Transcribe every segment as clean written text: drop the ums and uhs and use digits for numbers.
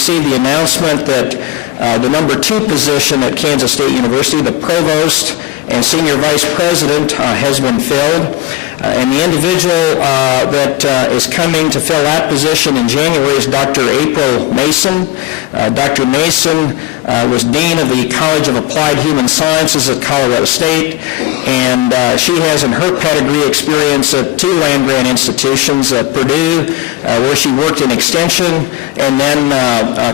received the announcement that the number 2 position at Kansas State University, the provost and senior vice president, has been filled. And the individual that is coming to fill that position in January is Dr. April Mason. Dr. Mason was Dean of the College of Applied Human Sciences at Colorado State, and she has in her pedigree experience at 2 land-grant institutions, at Purdue, where she worked in extension, and then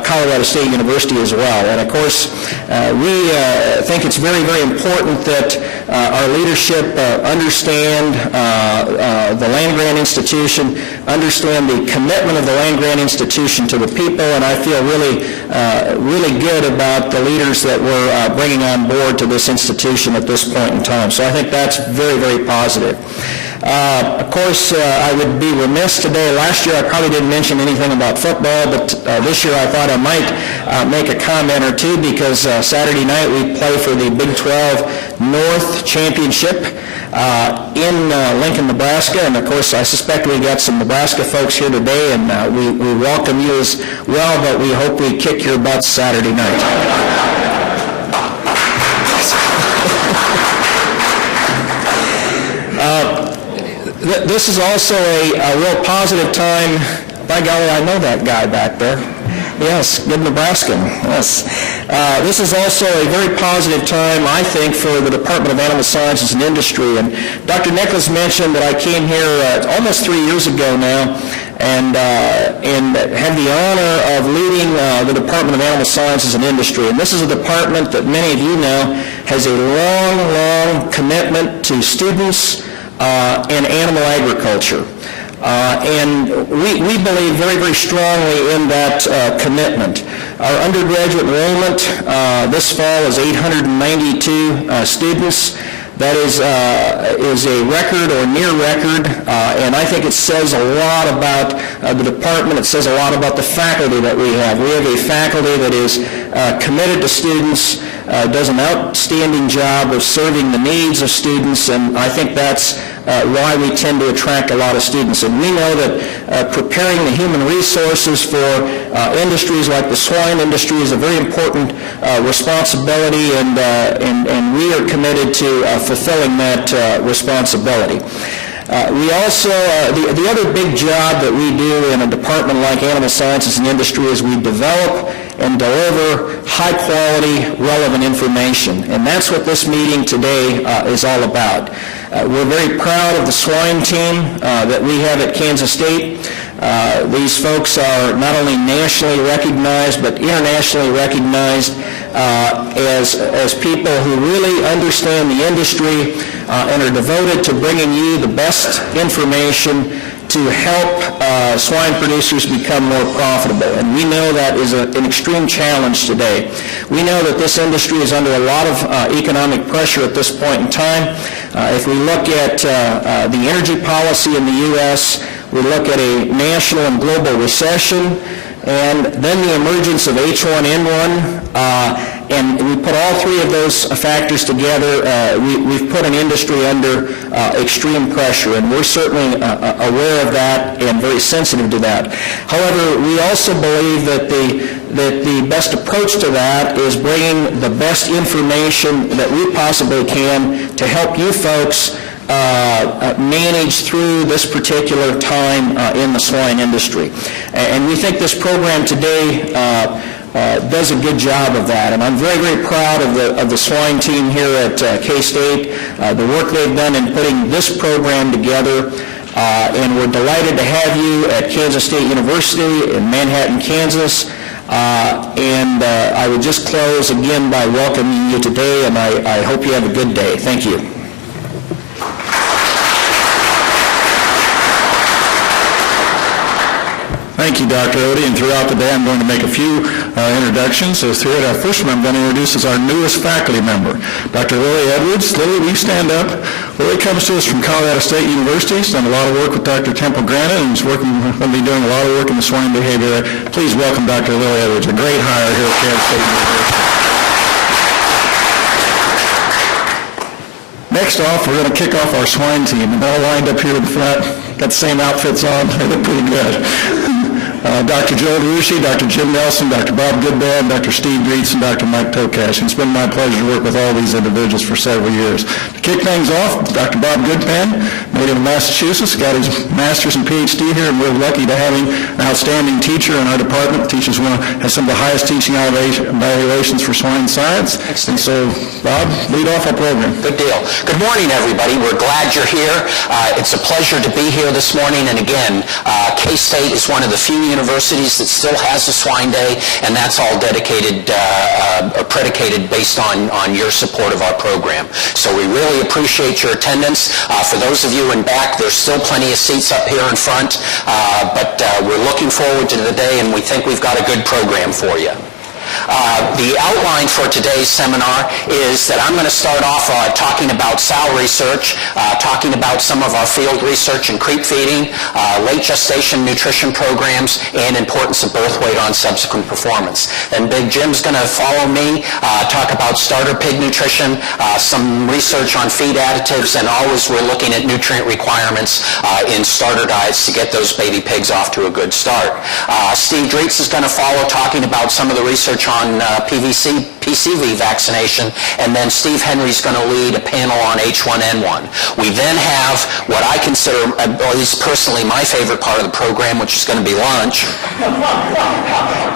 Colorado State University as well. And of course, we think it's very, very important that our leadership understand the land-grant institution, understand the commitment of the land-grant institution to the people, and I feel really good about the leaders that we're bringing on board to this institution at this point in time. So I think that's very, very positive. Of course, I would be remiss today. Last year I probably didn't mention anything about football, but this year I thought I might make a comment or two, because Saturday night we play for the Big 12 North Championship in Lincoln, Nebraska, and of course I suspect we got some Nebraska folks here today, and we welcome you as well, but we hope we kick your butts Saturday night. This is also a real positive time. By golly, I know that guy back there. Yes, good Nebraskan. Yes. This is also a very positive time, I think, for the Department of Animal Sciences and Industry. And Dr. Nicholas mentioned that I came here almost 3 years ago now, and had the honor of leading the Department of Animal Sciences and Industry. And this is a department that many of you know has a long, long commitment to students and animal agriculture. And we believe very, very strongly in that commitment. Our undergraduate enrollment this fall is 892 students. That is a record or near record, and I think it says a lot about the department. It says a lot about the faculty that we have. We have a faculty that is committed to students, does an outstanding job of serving the needs of students, and I think that's why we tend to attract a lot of students. And we know that preparing the human resources for industries like the swine industry is a very important responsibility, and we are committed to fulfilling that responsibility. We also, the other big job that we do in a department like Animal Sciences and Industry is we develop and deliver high-quality, relevant information. And that's what this meeting today is all about. We're very proud of the swine team that we have at Kansas State. These folks are not only nationally recognized, but internationally recognized as people who really understand the industry and are devoted to bringing you the best information to help swine producers become more profitable. And we know that is an extreme challenge today. We know that this industry is under a lot of economic pressure at this point in time. If we look at the energy policy in the U.S., we look at a national and global recession, and then the emergence of H1N1, and we put all three of those factors together. We've put an industry under extreme pressure, and we're certainly aware of that and very sensitive to that. However, we also believe that the best approach to that is bringing the best information that we possibly can to help you folks manage through this particular time in the swine industry. And we think this program today does a good job of that. And I'm very, very proud of the swine team here at K-State, the work they've done in putting this program together. And we're delighted to have you at Kansas State University in Manhattan, Kansas. And I would just close again by welcoming you today, and I hope you have a good day. Thank you. Thank you, Dr. Odie, and throughout the day I'm going to make a few introductions. So our first one I'm going to introduce is our newest faculty member, Dr. Lily Edwards. Lily, will you stand up? Lily comes to us from Colorado State University. She's done a lot of work with Dr. Temple Granite, and is going to be doing a lot of work in the swine behavior. Please welcome Dr. Lily Edwards, a great hire here at Kansas State University. Next off, we're going to kick off our swine team, and they're all lined up here in the front. Got the same outfits on. They look pretty good. Dr. Joel DeRushi, Dr. Jim Nelson, Dr. Bob Goodbad, Dr. Steve Dietz, and Dr. Mike Tokash. And it's been my pleasure to work with all these individuals for several years. To kick things off, Dr. Bob Goodpan, native of Massachusetts, got his master's and PhD here, and we're lucky to have him, an outstanding teacher in our department. Teaches has some of the highest teaching evaluations for swine science. And so, Bob, lead off our program. Good deal. Good morning, everybody. We're glad you're here. It's a pleasure to be here this morning. And again, K-State is one of the few universities that still has a swine day, and that's all dedicated or predicated based on your support of our program. So we really appreciate your attendance. For those of you in back, there's still plenty of seats up here in front, but we're looking forward to the day, and we think we've got a good program for you. The outline for today's seminar is that I'm going to start off talking about sow research, talking about some of our field research in creep feeding, late gestation nutrition programs, and importance of birth weight on subsequent performance. And Big Jim's going to follow me, talk about starter pig nutrition, some research on feed additives, and always we're looking at nutrient requirements in starter diets to get those baby pigs off to a good start. Steve Dietz is going to follow, talking about some of the research on PCV vaccination, and then Steve Henry's going to lead a panel on H1N1. We then have what I consider, at least personally, my favorite part of the program, which is going to be lunch.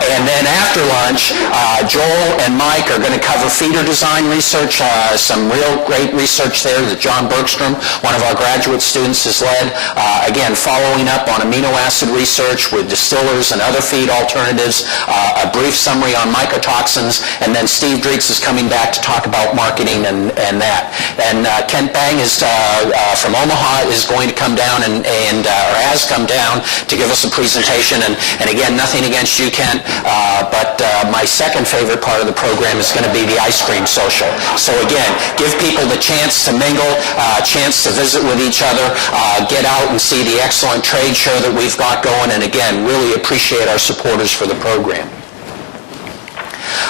And then after lunch, Joel and Mike are going to cover feeder design research, some real great research there that John Bergstrom, one of our graduate students, has led. Again, following up on amino acid research with distillers and other feed alternatives, a brief summary on mycotoxins, and then Steve Dietz is coming back to talk about marketing and that. And Kent Bang is from Omaha, is going to come down and or has come down to give us a presentation. And again, nothing against you, Kent, but my second favorite part of the program is going to be the ice cream social. So again, give people the chance to mingle, chance to visit with each other, get out and see the excellent trade show that we've got going, and again, really appreciate our supporters for the program.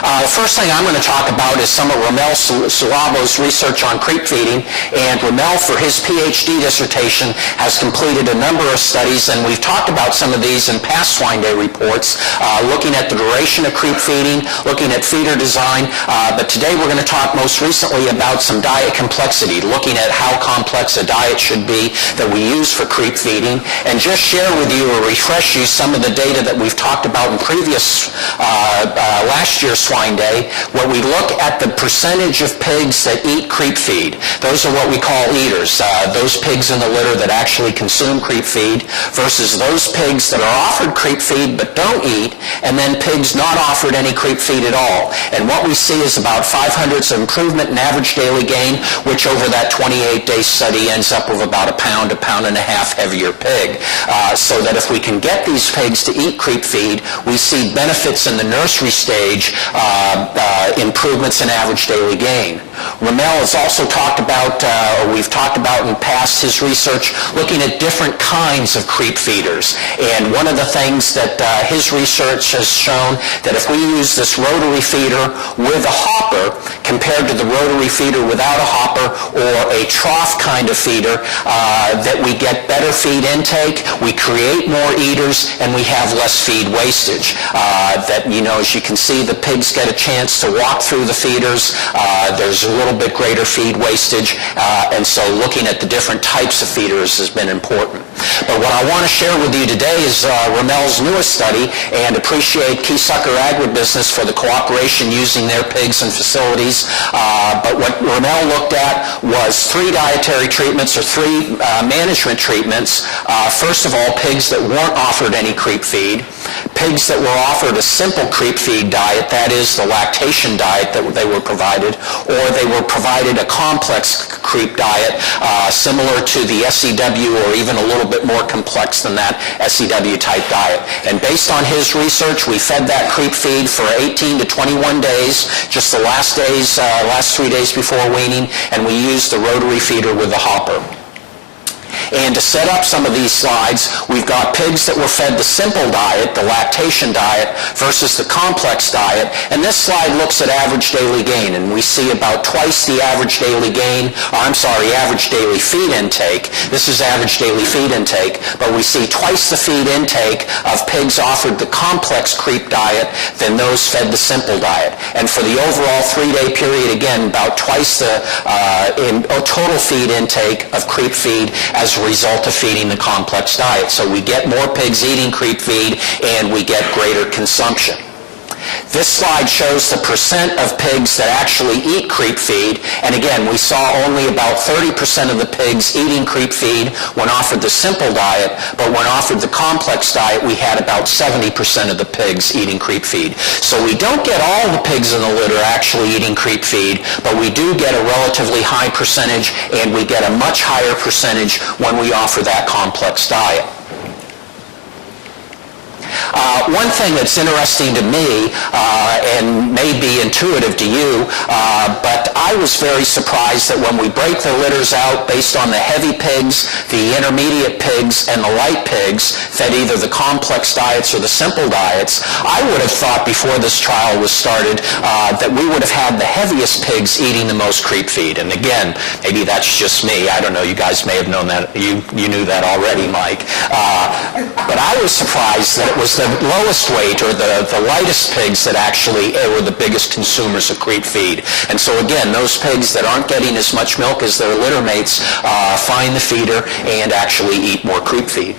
The first thing I'm going to talk about is some of Ramel Sulabo's research on creep feeding. And Ramel, for his PhD dissertation, has completed a number of studies, and we've talked about some of these in past Swine Day reports, looking at the duration of creep feeding, looking at feeder design, but today we're going to talk most recently about some diet complexity, looking at how complex a diet should be that we use for creep feeding, and just share with you or refresh you some of the data that we've talked about in previous last year's Swine Day, where we look at the percentage of pigs that eat creep feed. Those are what we call eaters, those pigs in the litter that actually consume creep feed, versus those pigs that are offered creep feed but don't eat, and then pigs not offered any creep feed at all. And what we see is about 500s of improvement in average daily gain, which over that 28-day study ends up with about a pound and a half heavier pig. So that if we can get these pigs to eat creep feed, we see benefits in the nursery stage, improvements in average daily gain. Ramel has also talked about, or we've talked about in past his research, looking at different kinds of creep feeders. And one of the things that his research has shown, that if we use this rotary feeder with a hopper compared to the rotary feeder without a hopper, or a trough kind of feeder, that we get better feed intake, we create more eaters, and we have less feed wastage. That, you know, as you can see, the pigs get a chance to walk through the feeders. There's a little bit greater feed wastage, and so looking at the different types of feeders has been important. But what I want to share with you today is Ramel's newest study, and appreciate Keysucker Agribusiness for the cooperation using their pigs and facilities. But what Ramel looked at was 3 dietary treatments, or 3 management treatments. First of all, pigs that weren't offered any creep feed, pigs that were offered a simple creep feed diet, that is the lactation diet that they were provided, or they were provided a complex creep diet similar to the SEW, or even a little bit more complex than that SEW type diet. And based on his research, we fed that creep feed for 18 to 21 days, just the last 3 days before weaning, and we used the rotary feeder with the hopper. And to set up some of these slides, we've got pigs that were fed the simple diet, the lactation diet, versus the complex diet. And this slide looks at average daily gain, and we see about twice the average daily gain, average daily feed intake. This is average daily feed intake, but we see twice the feed intake of pigs offered the complex creep diet than those fed the simple diet. And for the overall 3-day period, again, about twice the total feed intake of creep feed as a result of feeding the complex diet. So we get more pigs eating creep feed, and we get greater consumption. This slide shows the percent of pigs that actually eat creep feed, and again, we saw only about 30% of the pigs eating creep feed when offered the simple diet, but when offered the complex diet, we had about 70% of the pigs eating creep feed. So we don't get all the pigs in the litter actually eating creep feed, but we do get a relatively high percentage, and we get a much higher percentage when we offer that complex diet. One thing that's interesting to me, and may be intuitive to you, but I was very surprised that when we break the litters out based on the heavy pigs, the intermediate pigs, and the light pigs, fed either the complex diets or the simple diets, I would have thought before this trial was started that we would have had the heaviest pigs eating the most creep feed. And again, maybe that's just me. I don't know. You guys may have known that. You knew that already, Mike. But I was surprised that it was the lowest weight or the lightest pigs that actually were the biggest consumers of creep feed. And so again, those pigs that aren't getting as much milk as their litter mates find the feeder and actually eat more creep feed.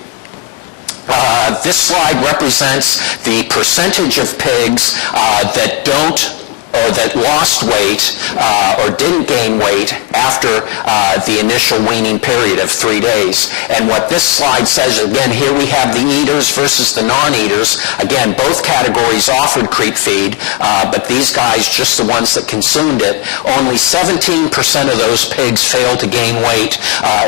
This slide represents the percentage of pigs that don't or that lost weight or didn't gain weight after the initial weaning period of 3 days. And what this slide says, again, here we have the eaters versus the non-eaters. Again, both categories offered creep feed, but these guys, just the ones that consumed it, only 17% of those pigs failed to gain weight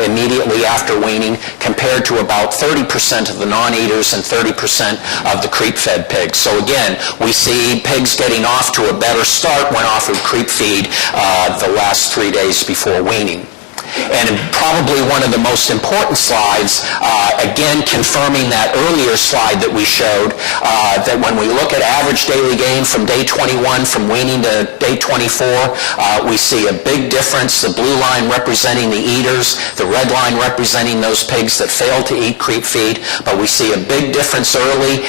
immediately after weaning, compared to about 30% of the non-eaters and 30% of the creep-fed pigs. So again, we see pigs getting off to a better start when offered creep feed the last 3 days before weaning. And probably one of the most important slides, again confirming that earlier slide that we showed, that when we look at average daily gain from day 21 from weaning to day 24, we see a big difference, the blue line representing the eaters, the red line representing those pigs that failed to eat creep feed, but we see a big difference early.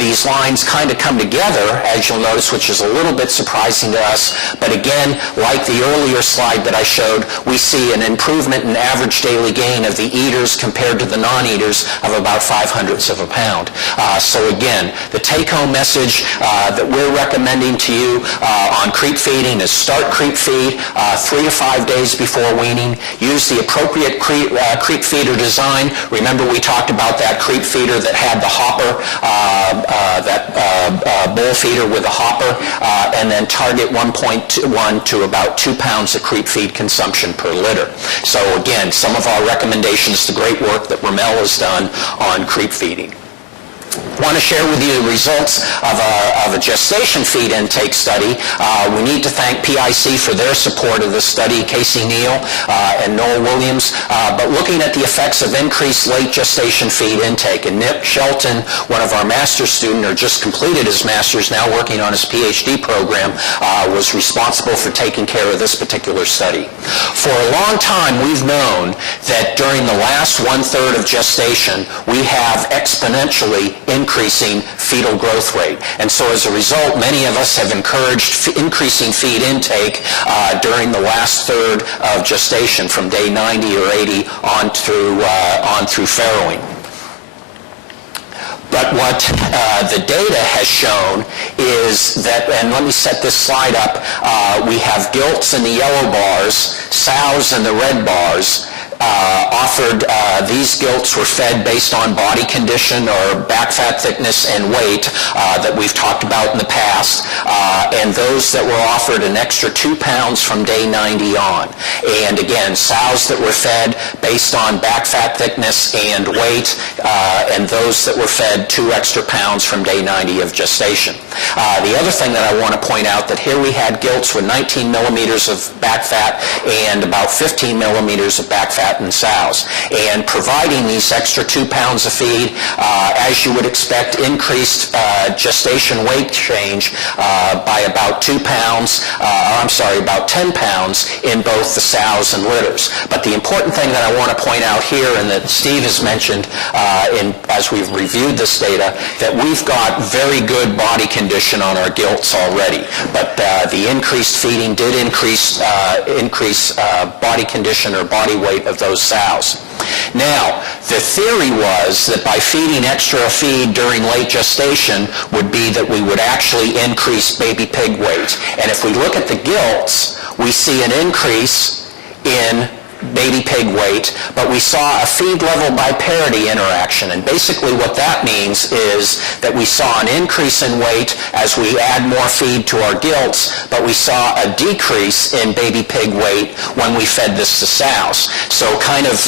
These lines kind of come together, as you'll notice, which is a little bit surprising to us, but again, like the earlier slide that I showed, we see an improvement in average daily gain of the eaters compared to the non-eaters of about 0.05 of a pound. So again, the take-home message that we're recommending to you on creep feeding is start creep feed 3 to 5 days before weaning. Use the appropriate creep feeder design. Remember, we talked about that creep feeder that had the hopper, that bowl feeder with a hopper, and then target 1.1 to about 2 pounds of creep feed consumption per litter. So again, some of our recommendations, the great work that Ramel has done on creep feeding. I want to share with you the results of a gestation feed intake study. We need to thank PIC for their support of this study, Casey Neal and Noel Williams. But looking at the effects of increased late gestation feed intake, and Nick Shelton, one of our master's students, or just completed his master's, now working on his PhD program, was responsible for taking care of this particular study. For a long time, we've known that during the last 1/3 of gestation, we have exponentially increasing fetal growth rate. And so as a result, many of us have encouraged increasing feed intake during the last third of gestation from day 90 or 80 on through farrowing. But what the data has shown is that, and let me set this slide up, we have gilts in the yellow bars, sows in the red bars. These gilts were fed based on body condition or back fat thickness and weight that we've talked about in the past, and those that were offered an extra 2 pounds from day 90 on. And again, sows that were fed based on back fat thickness and weight, and those that were fed 2 extra pounds from day 90 of gestation. The other thing that I want to point out, that here we had gilts with 19 millimeters of back fat and about 15 millimeters of back fat in sows. And providing these extra 2 pounds of feed, as you would expect, increased gestation weight change by about 2 pounds, about 10 pounds in both the sows and litters. But the important thing that I want to point out here, and that Steve has mentioned as we've reviewed this data, that we've got very good body condition on our gilts already. But the increased feeding did increase body condition or body weight of those sows. Now, the theory was that by feeding extra feed during late gestation would be that we would actually increase baby pig weight. And if we look at the gilts, we see an increase in baby pig weight, but we saw a feed level by parity interaction. And basically what that means is that we saw an increase in weight as we add more feed to our gilts, but we saw a decrease in baby pig weight when we fed this to sows. So kind of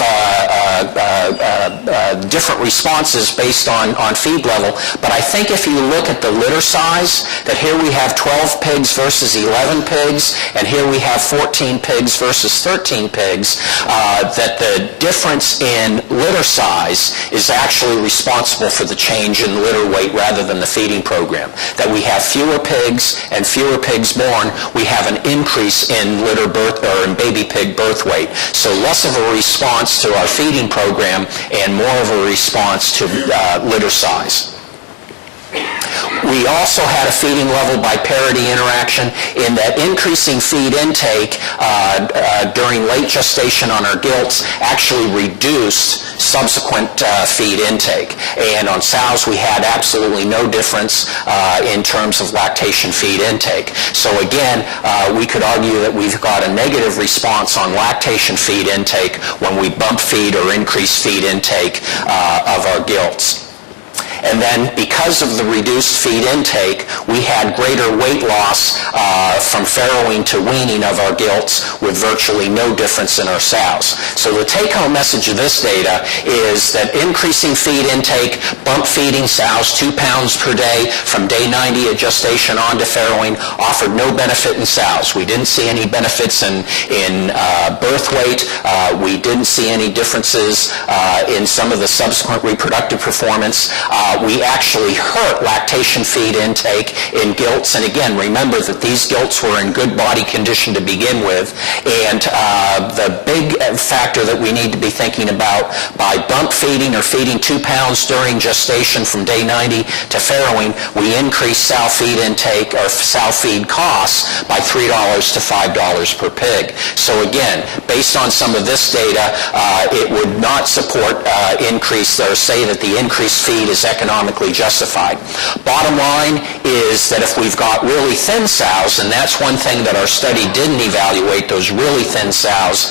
different responses based on feed level. But I think if you look at the litter size, that here we have 12 pigs versus 11 pigs, and here we have 14 pigs versus 13 pigs, that the difference in litter size is actually responsible for the change in litter weight rather than the feeding program. That we have fewer pigs and fewer pigs born, we have an increase in litter birth or in baby pig birth weight. So less of a response to our feeding program and more of a response to litter size. We also had a feeding level by parity interaction in that increasing feed intake during late gestation on our gilts actually reduced subsequent feed intake. And on sows, we had absolutely no difference in terms of lactation feed intake. So again, we could argue that we've got a negative response on lactation feed intake when we bump feed or increase feed intake of our gilts. And then because of the reduced feed intake, we had greater weight loss from farrowing to weaning of our gilts with virtually no difference in our sows. So the take-home message of this data is that increasing feed intake, bump feeding sows 2 pounds per day from day 90 of gestation on to farrowing offered no benefit in sows. We didn't see any benefits in birth weight. We didn't see any differences in some of the subsequent reproductive performance. We actually hurt lactation feed intake in gilts. And again, remember that these gilts were in good body condition to begin with. And the big factor that we need to be thinking about, by bump feeding or feeding 2 pounds during gestation from day 90 to farrowing, we increase sow feed intake or sow feed costs by $3 to $5 per pig. So again, based on some of this data, it would not support increase or say that the increased feed is economically justified. Bottom line is that if we've got really thin sows, and that's one thing that our study didn't evaluate, those really thin sows,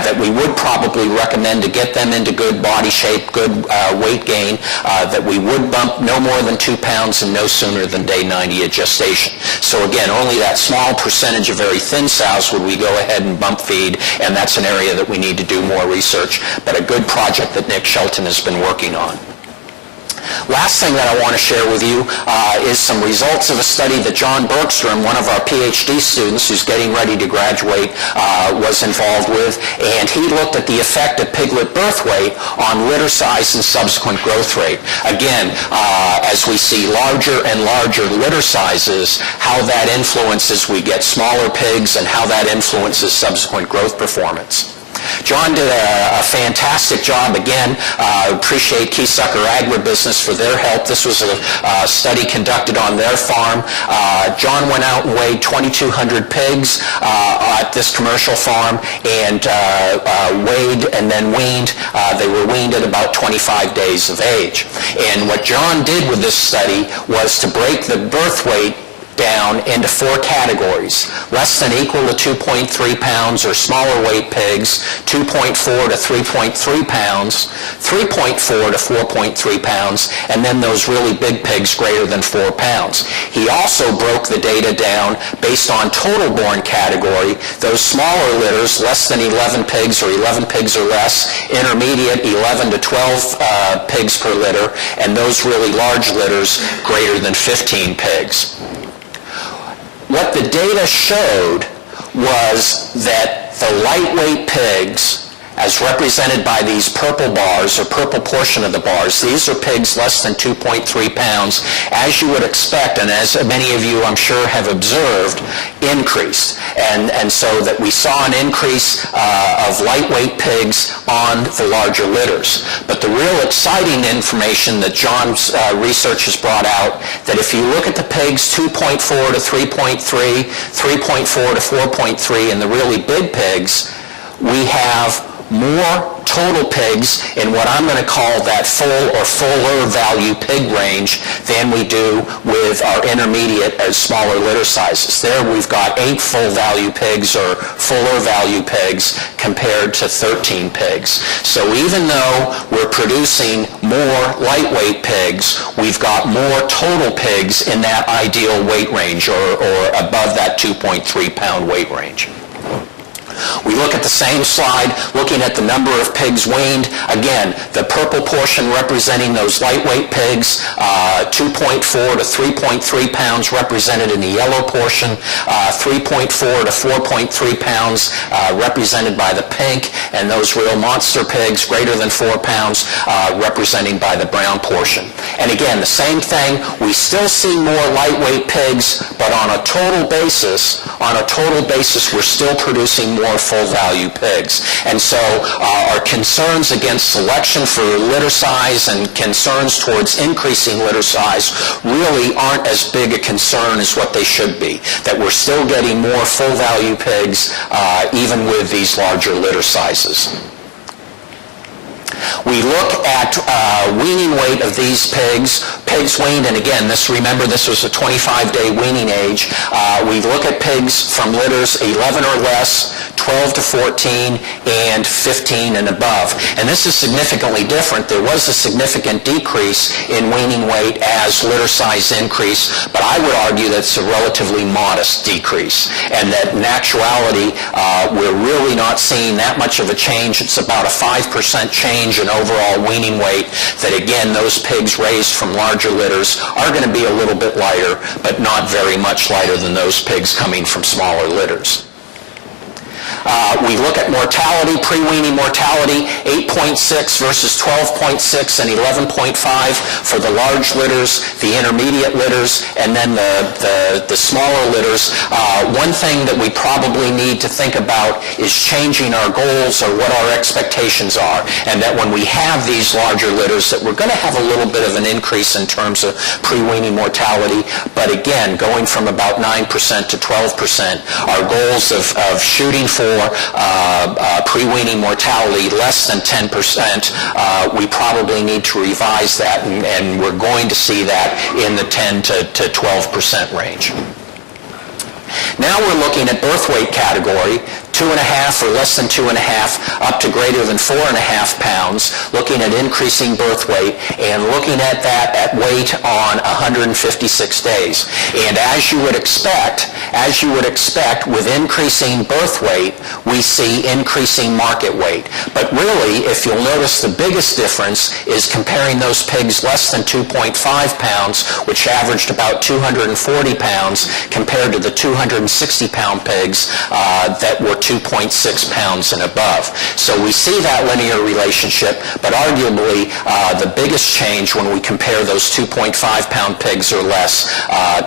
that we would probably recommend to get them into good body shape, good weight gain, that we would bump no more than 2 pounds and no sooner than day 90 of gestation. So again, only that small percentage of very thin sows would we go ahead and bump feed, and that's an area that we need to do more research, but a good project that Nick Shelton has been working on. Last thing that I want to share with you is some results of a study that John Bergstrom, one of our PhD students who's getting ready to graduate, was involved with, and he looked at the effect of piglet birth weight on litter size and subsequent growth rate. Again, as we see larger and larger litter sizes, how that influences, we get smaller pigs, and how that influences subsequent growth performance. John did a fantastic job. Again, appreciate Keesucker Agribusiness for their help. This was a study conducted on their farm. John went out and weighed 2,200 pigs at this commercial farm and weighed and then weaned. They were weaned at about 25 days of age. And what John did with this study was to break the birth weight down into 4 categories: less than equal to 2.3 pounds or smaller weight pigs, 2.4 to 3.3 pounds, 3.4 to 4.3 pounds, and then those really big pigs greater than 4 pounds. He also broke the data down based on total born category, those smaller litters, less than 11 pigs or 11 pigs or less, intermediate, 11 to 12 pigs per litter, and those really large litters, greater than 15 pigs. What the data showed was that the lightweight pigs, as represented by these purple bars, or purple portion of the bars, these are pigs less than 2.3 pounds, as you would expect, and as many of you I'm sure have observed, increased. And so that we saw an increase of lightweight pigs on the larger litters. But the real exciting information that John's research has brought out, that if you look at the pigs 2.4 to 3.3, 3.4 to 4.3, and the really big pigs, we have more total pigs in what I'm going to call that full or fuller value pig range than we do with our intermediate and smaller litter sizes. There we've got 8 full value pigs or fuller value pigs compared to 13 pigs. So even though we're producing more lightweight pigs, we've got more total pigs in that ideal weight range or above that 2.3 pound weight range. We look at the same slide, looking at the number of pigs weaned. Again, the purple portion representing those lightweight pigs, 2.4 to 3.3 pounds represented in the yellow portion, 3.4 to 4.3 pounds represented by the pink, and those real monster pigs greater than 4 pounds representing by the brown portion. And again, the same thing, we still see more lightweight pigs, but on a total basis, we're still producing more full value pigs. And so our concerns against selection for litter size and concerns towards increasing litter size really aren't as big a concern as what they should be, that we're still getting more full value pigs even with these larger litter sizes. We look at weaning weight of these pigs weaned, and again, remember this was a 25-day weaning age. We look at pigs from litters 11 or less, 12 to 14, and 15 and above. And this is significantly different. There was a significant decrease in weaning weight as litter size increased, but I would argue that it's a relatively modest decrease, and that in actuality, we're really not seeing that much of a change. It's about a 5% change in overall weaning weight, that again, those pigs raised from larger litters are going to be a little bit lighter, but not very much lighter than those pigs coming from smaller litters. We look at mortality, pre-weaning mortality, 8.6 versus 12.6 and 11.5 for the large litters, the intermediate litters, and then the smaller litters. One thing that we probably need to think about is changing our goals or what our expectations are, and that when we have these larger litters, that we're going to have a little bit of an increase in terms of pre-weaning mortality, but again, going from about 9% to 12%, our goals of shooting for pre-weaning mortality less than 10%, we probably need to revise that, and we're going to see that in the 10 to 12% range. Now we're looking at birth weight category, 2.5 or less than 2.5 up to greater than 4.5 pounds, looking at increasing birth weight and looking at that at weight on 156 days. And as you would expect, with increasing birth weight, we see increasing market weight. But really, if you'll notice, the biggest difference is comparing those pigs less than 2.5 pounds, which averaged about 240 pounds, compared to the 260-pound pigs that were 2.6 pounds and above. So we see that linear relationship, but arguably the biggest change when we compare those 2.5-pound pigs or less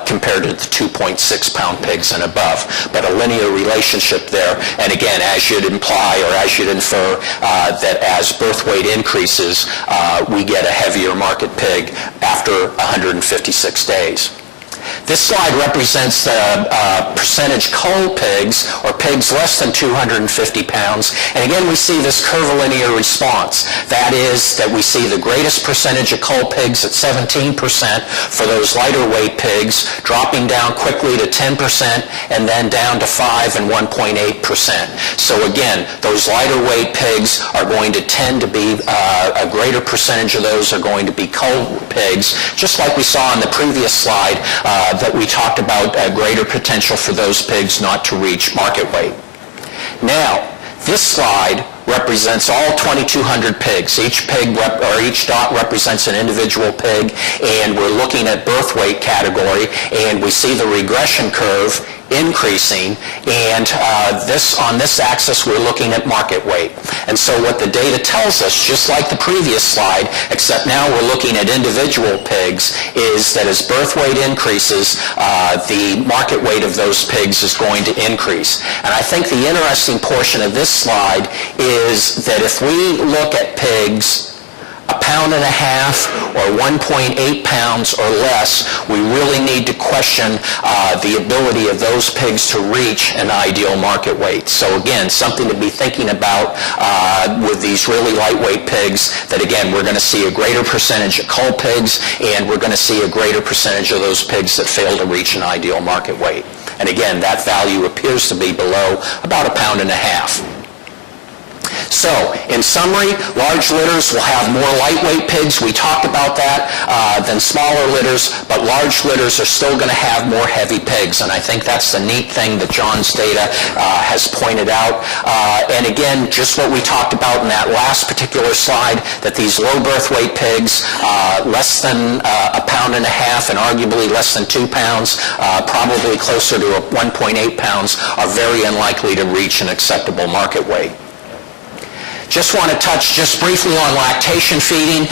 compared to the 2.6-pound pigs and above. But a linear relationship there, and again, as you'd imply or as you'd infer, that as birth weight increases, we get a heavier market pig after 156 days. This slide represents the percentage cull pigs, or pigs less than 250 pounds. And again, we see this curvilinear response. That is that we see the greatest percentage of cull pigs at 17% for those lighter weight pigs, dropping down quickly to 10% and then down to 5 and 1.8%. So again, those lighter weight pigs are going to tend to be, a greater percentage of those are going to be cull pigs, just like we saw on the previous slide that we talked about a greater potential for those pigs not to reach market weight. Now, this slide represents all 2,200 pigs. Each pig each dot represents an individual pig, and we're looking at birth weight category, and we see the regression curve increasing, and on this axis we're looking at market weight. And so what the data tells us, just like the previous slide, except now we're looking at individual pigs, is that as birth weight increases, the market weight of those pigs is going to increase. And I think the interesting portion of this slide is that if we look at pigs 1.5 pounds or 1.8 pounds or less, we really need to question the ability of those pigs to reach an ideal market weight. So again, something to be thinking about with these really lightweight pigs, that again, we're going to see a greater percentage of cull pigs, and we're going to see a greater percentage of those pigs that fail to reach an ideal market weight. And again, that value appears to be below about 1.5 pounds. So, in summary, large litters will have more lightweight pigs, we talked about that, than smaller litters, but large litters are still going to have more heavy pigs, and I think that's the neat thing that John's data has pointed out. And again, just what we talked about in that last particular slide, that these low birth weight pigs, less than 1.5 pounds and arguably less than 2 pounds, probably closer to 1.8 pounds, are very unlikely to reach an acceptable market weight. Just want to touch just briefly on lactation feeding.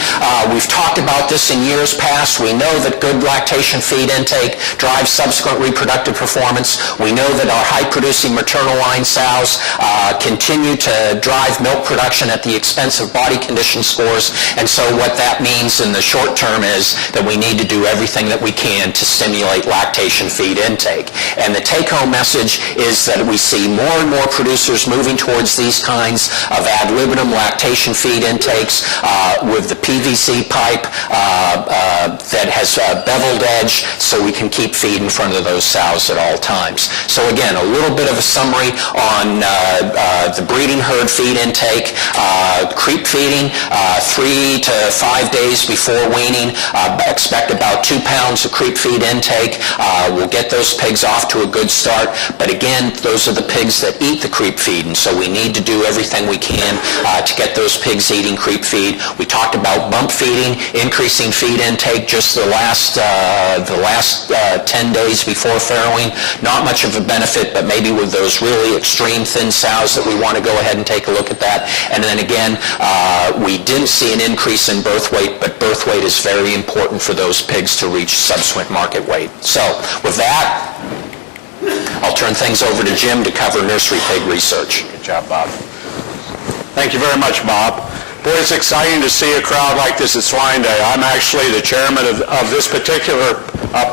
We've talked about this in years past. We know that good lactation feed intake drives subsequent reproductive performance. We know that our high-producing maternal line sows continue to drive milk production at the expense of body condition scores. And so what that means in the short term is that we need to do everything that we can to stimulate lactation feed intake. And the take-home message is that we see more and more producers moving towards these kinds of ad libitum lactation feed intakes with the PVC pipe that has a beveled edge, so we can keep feed in front of those sows at all times. So again, a little bit of a summary on the breeding herd feed intake. Creep feeding, 3 to 5 days before weaning. Expect about 2 pounds of creep feed intake. We'll get those pigs off to a good start, but again, those are the pigs that eat the creep feed, and so we need to do everything we can to get those pigs eating creep feed. We talked about bump feeding, increasing feed intake just the last 10 days before farrowing. Not much of a benefit, but maybe with those really extreme thin sows that we want to go ahead and take a look at that. And then again, we didn't see an increase in birth weight, but birth weight is very important for those pigs to reach subsequent market weight. So with that, I'll turn things over to Jim to cover nursery pig research. Good job, Bob. Thank you very much, Bob. Boy, it's exciting to see a crowd like this at Swine Day. I'm actually the chairman of this particular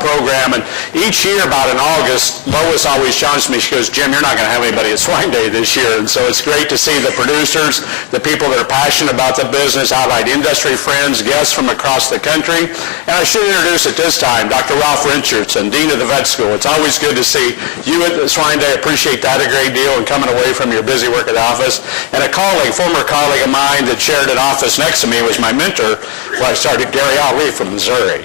program, and each year about in August, Lois always challenges me. She goes, Jim, you're not going to have anybody at Swine Day this year, and so it's great to see the producers, the people that are passionate about the business, outside industry friends, guests from across the country. And I should introduce at this time Dr. Ralph Richardson, Dean of the Vet School. It's always good to see you at Swine Day. Appreciate that a great deal, and coming away from your busy work at the office. And a colleague, former colleague of mine that shared an office next to me was my mentor when I started, Gary Ali from Missouri.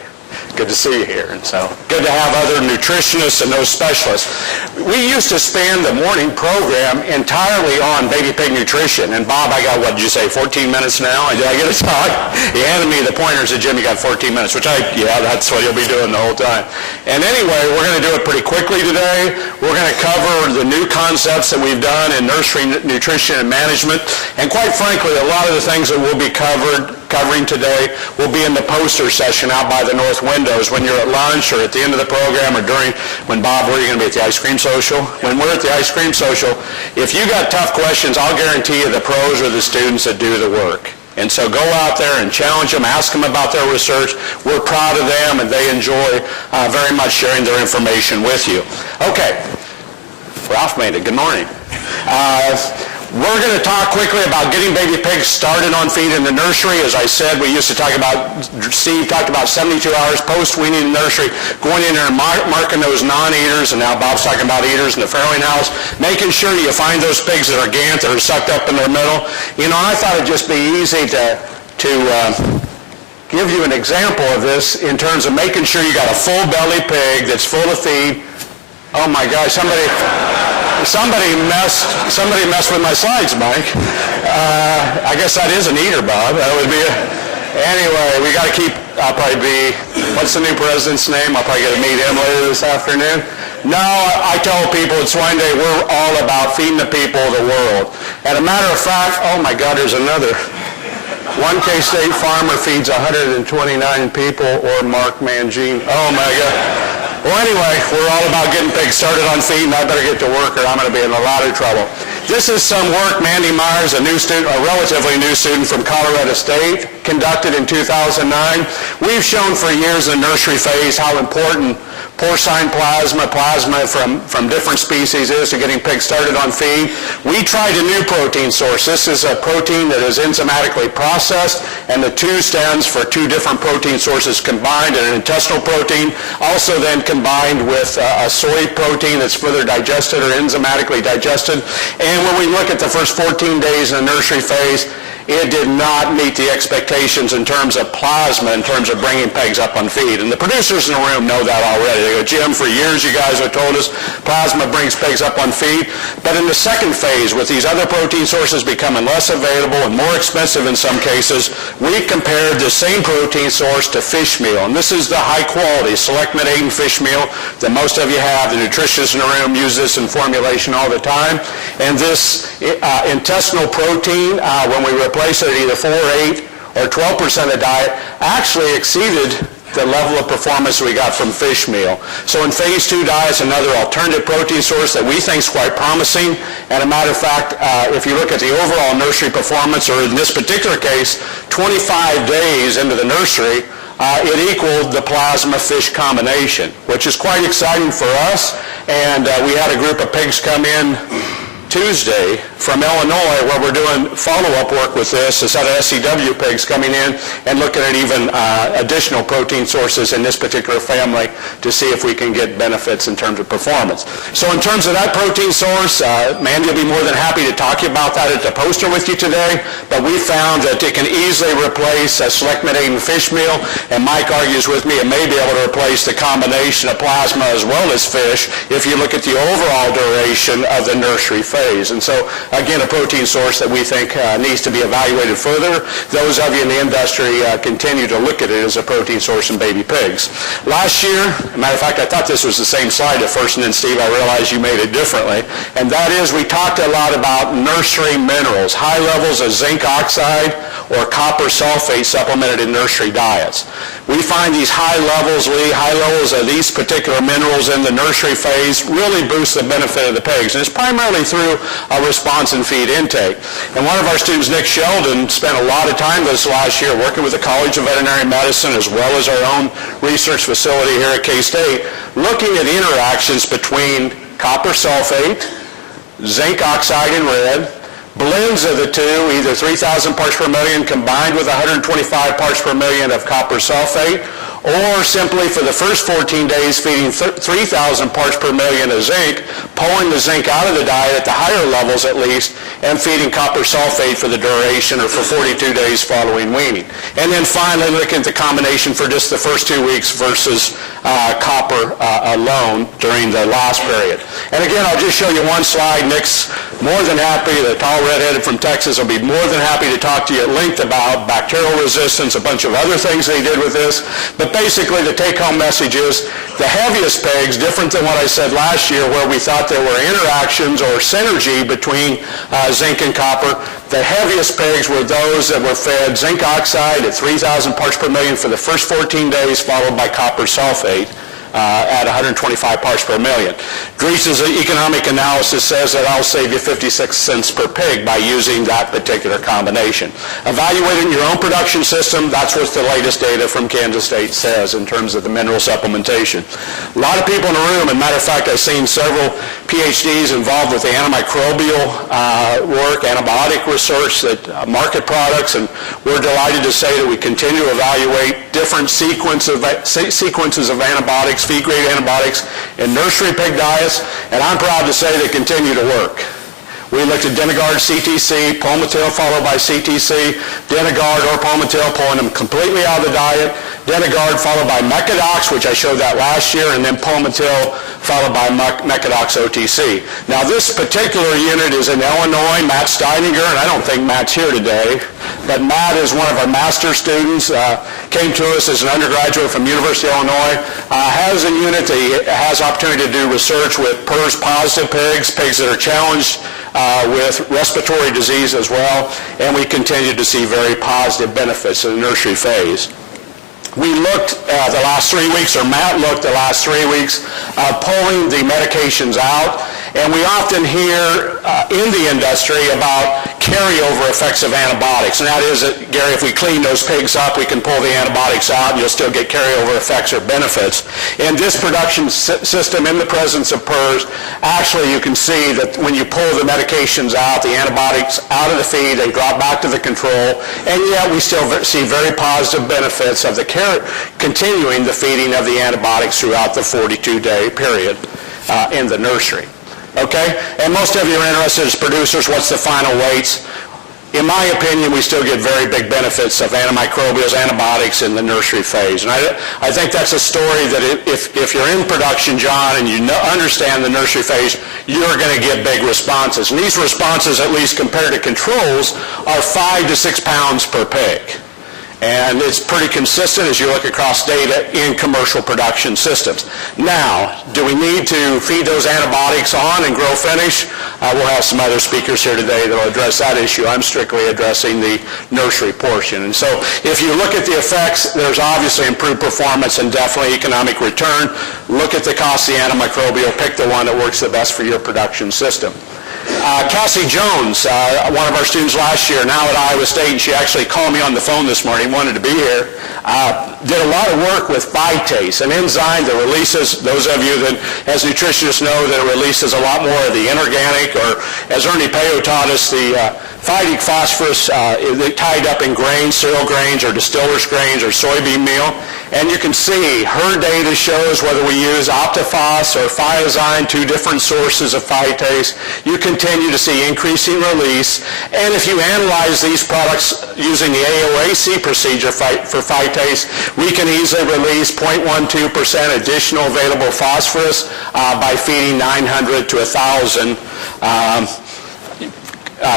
Good to see you here. And so good to have other nutritionists and those specialists. We used to spend the morning program entirely on baby pig nutrition. And Bob, I got, what did you say, 14 minutes now? Did I get a talk? He handed me the pointer and said, Jim, you got 14 minutes, which that's what you'll be doing the whole time. And anyway, we're going to do it pretty quickly today. We're going to cover the new concepts that we've done in nursery nutrition and management. And quite frankly, a lot of the things that we'll be covering today will be in the poster session out by the north windows when you're at lunch or at the end of the program or during, when Bob, where are you going to be at the ice cream social? When we're at the ice cream social, if you got tough questions, I'll guarantee you the pros are the students that do the work. And so go out there and challenge them, ask them about their research. We're proud of them, and they enjoy very much sharing their information with you. Okay, Ralph made it. Good morning. We're going to talk quickly about getting baby pigs started on feed in the nursery. As I said, we used to talk about, Steve talked about 72 hours post-weaning in the nursery, going in there and marking those non-eaters, and now Bob's talking about eaters in the farrowing house, making sure you find those pigs that are gant, that are sucked up in their middle. You know, I thought it'd just be easy to give you an example of this in terms of making sure you got a full belly pig that's full of feed. Oh my gosh, somebody messed with my slides, Mike. I guess that is an eater, Bob. That would be anyway, we got to keep, I'll probably be, what's the new president's name? I'll probably get to meet him later this afternoon. No, I tell people at Swine Day, we're all about feeding the people of the world. And a matter of fact, oh my God, there's another. One K-State farmer feeds 129 people, or Mark Mangine. Oh my God. Well, anyway, we're all about getting pigs started on feed, and I better get to work or I'm going to be in a lot of trouble. This is some work Mandy Myers, a relatively new student from Colorado State, conducted in 2009. We've shown for years in the nursery phase how important porcine plasma from different species is to getting pigs started on feed. We tried a new protein source. This is a protein that is enzymatically processed, and the 2 stands for 2 different protein sources combined, and an intestinal protein, also then combined with a soy protein that's further digested or enzymatically digested. And when we look at the first 14 days in the nursery phase, it did not meet the expectations in terms of plasma, in terms of bringing pigs up on feed. And the producers in the room know that already. They go, Jim, for years you guys have told us plasma brings pigs up on feed. But in the second phase, with these other protein sources becoming less available and more expensive in some cases, we compared the same protein source to fish meal. And this is the high-quality select mid-8 fish meal that most of you have. The nutritionists in the room use this in formulation all the time. And this intestinal protein, when we replace it at either 4, 8, or 12% of the diet, actually exceeded the level of performance we got from fish meal. So in phase 2 diets, another alternative protein source that we think is quite promising. And a matter of fact, if you look at the overall nursery performance, or in this particular case, 25 days into the nursery, it equaled the plasma fish combination, which is quite exciting for us. And we had a group of pigs come in Tuesday from Illinois, where we're doing follow-up work with this, a set of SCW pigs coming in and looking at even additional protein sources in this particular family to see if we can get benefits in terms of performance. So in terms of that protein source, Mandy will be more than happy to talk about that at the poster with you today, but we found that it can easily replace a select mid-8 fish meal, and Mike argues with me it may be able to replace the combination of plasma as well as fish if you look at the overall duration of the nursery phase. And so, again, a protein source that we think needs to be evaluated further. Those of you in the industry continue to look at it as a protein source in baby pigs. Last year, as a matter of fact, I thought this was the same slide at first, and then, Steve, I realized you made it differently. And that is, we talked a lot about nursery minerals, high levels of zinc oxide or copper sulfate supplemented in nursery diets. We find these high levels of these particular minerals in the nursery phase really boost the benefit of the pigs. And it's primarily through a response in feed intake. And one of our students, Nick Sheldon, spent a lot of time this last year working with the College of Veterinary Medicine as well as our own research facility here at K-State, looking at interactions between copper sulfate, zinc oxide in red, blends of the two, either 3,000 parts per million combined with 125 parts per million of copper sulfate, or simply for the first 14 days feeding 3,000 parts per million of zinc, pulling the zinc out of the diet at the higher levels at least, and feeding copper sulfate for the duration or for 42 days following weaning. And then finally looking at the combination for just the first 2 weeks versus copper alone during the last period. And again, I'll just show you one slide. Nick's more than happy, the tall redheaded from Texas, will be more than happy to talk to you at length about bacterial resistance, a bunch of other things they did with this. But basically the take-home message is the heaviest pigs, different than what I said last year where we thought there were interactions or synergy between zinc and copper, the heaviest pigs were those that were fed zinc oxide at 3,000 parts per million for the first 14 days, followed by copper sulfate at 125 parts per million. Dries' economic analysis says that I'll save you 56 cents per pig by using that particular combination. Evaluating your own production system, that's what the latest data from Kansas State says in terms of the mineral supplementation. A lot of people in the room, and matter of fact, I've seen several PhDs involved with the antimicrobial work, antibiotic research, that market products, and we're delighted to say that we continue to evaluate different sequences of antibiotics, feed-grade antibiotics in nursery pig diets, and I'm proud to say they continue to work. We looked at Denigard, CTC, Palmitil followed by CTC, Denigard or Palmitil, pulling them completely out of the diet, Denigard followed by Mecadox, which I showed that last year, and then Palmitil followed by Mecadox OTC. Now this particular unit is in Illinois, Matt Steininger, and I don't think Matt's here today, but Matt is one of our master students, came to us as an undergraduate from University of Illinois, has a unit that he has opportunity to do research with PRRS positive pigs, pigs that are challenged with respiratory disease as well, and we continue to see very positive benefits in the nursery phase. We looked the last 3 weeks, or Matt looked the last 3 weeks, pulling the medications out, and we often hear in the industry about carryover effects of antibiotics, and that is that, Gary, if we clean those pigs up, we can pull the antibiotics out and you'll still get carryover effects or benefits. In this production system, in the presence of PRRS, actually you can see that when you pull the medications out, the antibiotics out of the feed, they drop back to the control, and yet we still see very positive benefits of the continuing the feeding of the antibiotics throughout the 42-day period in the nursery. Okay? And most of you are interested as producers, what's the final weights? In my opinion, we still get very big benefits of antimicrobials, antibiotics in the nursery phase. And I think that's a story that if you're in production, John, and you understand the nursery phase, you're going to get big responses. And these responses, at least compared to controls, are 5 to 6 pounds per pig. And it's pretty consistent as you look across data in commercial production systems. Now, do we need to feed those antibiotics on and grow finish? We'll have some other speakers here today that will address that issue. I'm strictly addressing the nursery portion. And so if you look at the effects, there's obviously improved performance and definitely economic return. Look at the cost of the antimicrobial, pick the one that works the best for your production system. Cassie Jones, one of our students last year, now at Iowa State, and she actually called me on the phone this morning, wanted to be here, did a lot of work with phytase, an enzyme that releases, those of you that as nutritionists know that it releases a lot more of the inorganic, or as Ernie Peo taught us, the phytic phosphorus tied up in grains, cereal grains, or distillers grains, or soybean meal. And you can see her data shows whether we use Optiphos or Thiazine, two different sources of phytase, you continue to see increasing release. And if you analyze these products using the AOAC procedure for phytase, we can easily release 0.12% additional available phosphorus by feeding 900 to 1,000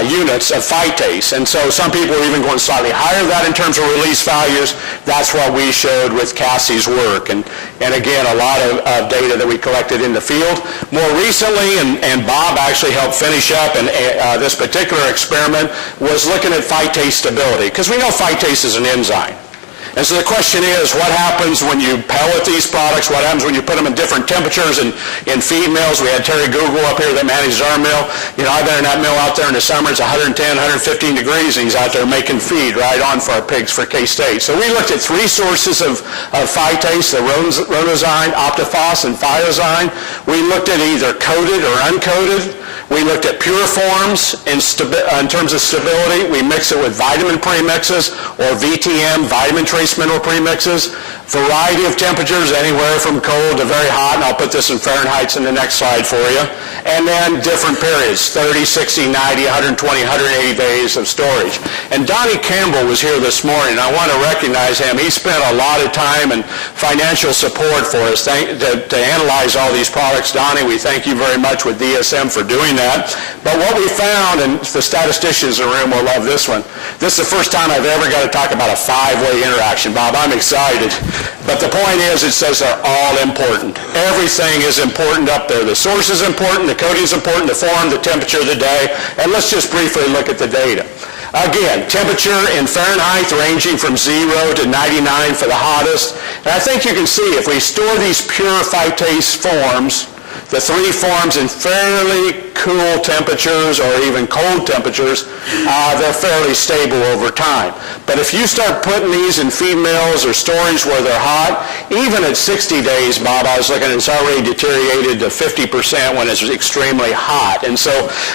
units of phytase. And so some people are even going slightly higher than that in terms of release values. That's what we showed with Cassie's work. And again, a lot of data that we collected in the field. More recently, and Bob actually helped finish up, and this particular experiment was looking at phytase stability, because we know phytase is an enzyme. And so the question is, what happens when you pellet these products? What happens when you put them in different temperatures in feed mills? We had Terry Google up here that manages our mill. You know, I've been in that mill out there in the summer. It's 110, 115 degrees, and he's out there making feed right on for our pigs for K-State. So we looked at 3 sources of phytase, the Ronozyme, Optiphos, and Thiazine. We looked at either coated or uncoated. We looked at pure forms in terms of stability. We mix it with vitamin premixes or VTM, vitamin trace mineral premixes. Variety of temperatures, anywhere from cold to very hot, and I'll put this in Fahrenheit in the next slide for you. And then different periods, 30, 60, 90, 120, 180 days of storage. And Donnie Campbell was here this morning. I want to recognize him. He spent a lot of time and financial support for us to analyze all these products. Donnie, we thank you very much with DSM for doing that. But what we found, and the statisticians in the room will love this one, this is the first time I've ever got to talk about a 5-way interaction. Bob, I'm excited. But the point is, it says they're all important. Everything is important up there. The source is important, the coating is important, the form, the temperature of the day, and let's just briefly look at the data. Again, temperature in Fahrenheit ranging from 0 to 99 for the hottest. And I think you can see if we store these pure phytase forms, the three forms in fairly cool temperatures or even cold temperatures, they're fairly stable over time. But if you start putting these in feed mills or storage where they're hot, even at 60 days, Bob, I was looking, it's already deteriorated to 50% when it's extremely hot. And so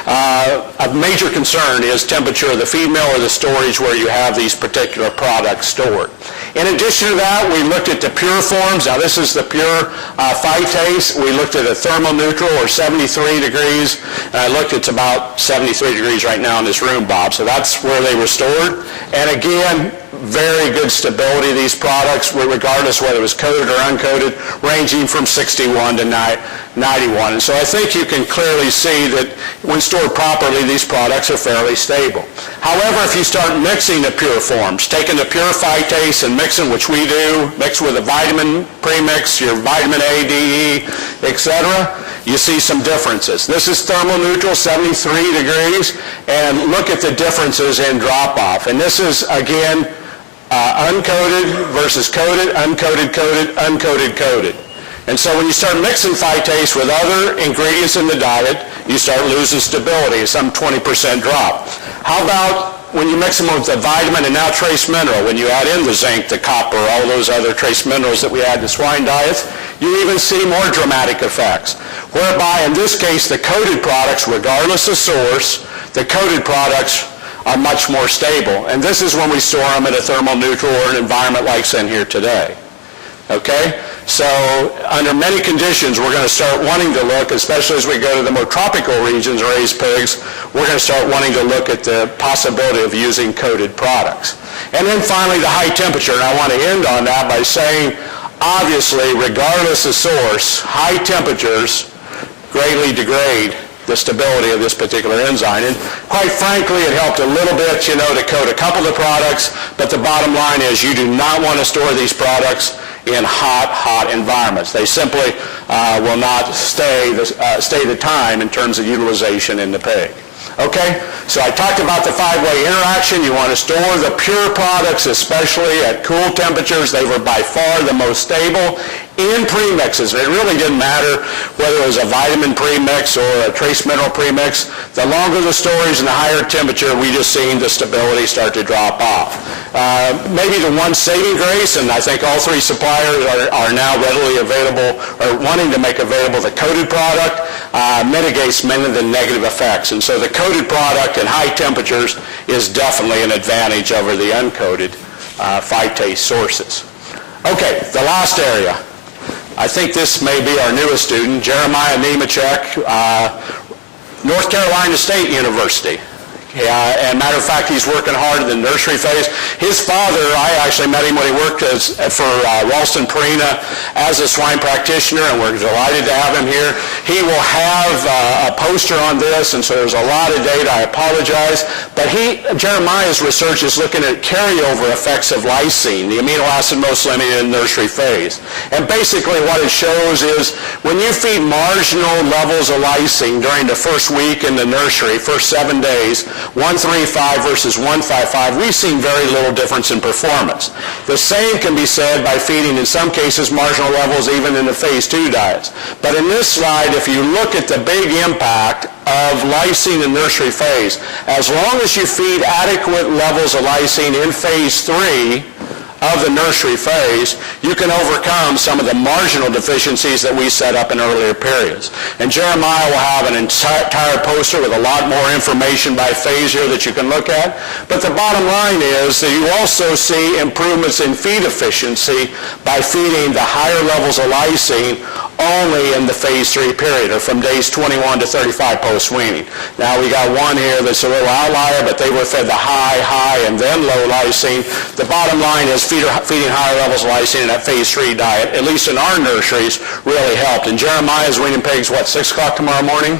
a major concern is temperature of the feed mill or the storage where you have these particular products stored. In addition to that, we looked at the pure forms. Now this is the pure phytase. We looked at a thermal neutral or 73 degrees. And I looked, it's about 73 degrees right now in this room, Bob. So that's where they were stored. And again, very good stability of these products, regardless whether it was coated or uncoated, ranging from 61 to 91. And so I think you can clearly see that when stored properly, these products are fairly stable. However, if you start mixing the pure forms, taking the pure phytase and mixing, which we do, mix with a vitamin premix, your vitamin A, D, E, etc., you see some differences. This is thermal neutral, 73 degrees, and look at the differences in drop-off. And this is, again, uncoated versus coated, uncoated, coated, uncoated, coated. And so when you start mixing phytase with other ingredients in the diet, you start losing stability, some 20% drop. How about when you mix them with the vitamin and now trace mineral, when you add in the zinc, the copper, all those other trace minerals that we add to swine diets, you even see more dramatic effects. Whereby, in this case, the coated products, regardless of source, the coated products are much more stable. And this is when we store them at a thermal neutral or an environment like it's in here today. Okay? So under many conditions, we're going to start wanting to look, especially as we go to the more tropical regions, raised pigs, we're going to start wanting to look at the possibility of using coated products. And then finally, the high temperature. And I want to end on that by saying, obviously, regardless of source, high temperatures greatly degrade the stability of this particular enzyme. And quite frankly, it helped a little bit, to coat a couple of the products, but the bottom line is you do not want to store these products in hot environments. They simply will not stay the time in terms of utilization in the pig. Okay, so I talked about the five-way interaction. You want to store the pure products, especially at cool temperatures. They were by far the most stable in premixes. It really didn't matter whether it was a vitamin premix or a trace mineral premix. The longer the storage and the higher temperature, we just seen the stability start to drop off. Maybe the one saving grace, and I think all three suppliers are now readily available or wanting to make available the coated product, mitigates many of the negative effects. And so the coated product at high temperatures is definitely an advantage over the uncoated phytase sources. Okay, the last area. I think this may be our newest student, Jeremiah Nemechek, North Carolina State University. And matter of fact, he's working hard in the nursery phase. His father, I actually met him when he worked for Ralston Purina as a swine practitioner, and we're delighted to have him here. He will have a poster on this, and so there's a lot of data. I apologize. But Jeremiah's research is looking at carryover effects of lysine, the amino acid most limited in nursery phase. And basically what it shows is when you feed marginal levels of lysine during the first week in the nursery, first 7 days, 135 versus 155, we've seen very little difference in performance. The same can be said by feeding, in some cases, marginal levels even in the phase 2 diets. But in this slide, if you look at the big impact of lysine in nursery phase, as long as you feed adequate levels of lysine in phase 3 of the nursery phase, you can overcome some of the marginal deficiencies that we set up in earlier periods. And Jeremiah will have an entire poster with a lot more information by phase here that you can look at. But the bottom line is that you also see improvements in feed efficiency by feeding the higher levels of lysine only in the phase 3 period, or from days 21 to 35 post-weaning. Now we got one here that's a little outlier, but they were fed the high, and then low lysine. The bottom line is feeding higher levels of lysine in that phase 3 diet, at least in our nurseries, really helped. And Jeremiah's weaning pigs, 6 o'clock tomorrow morning?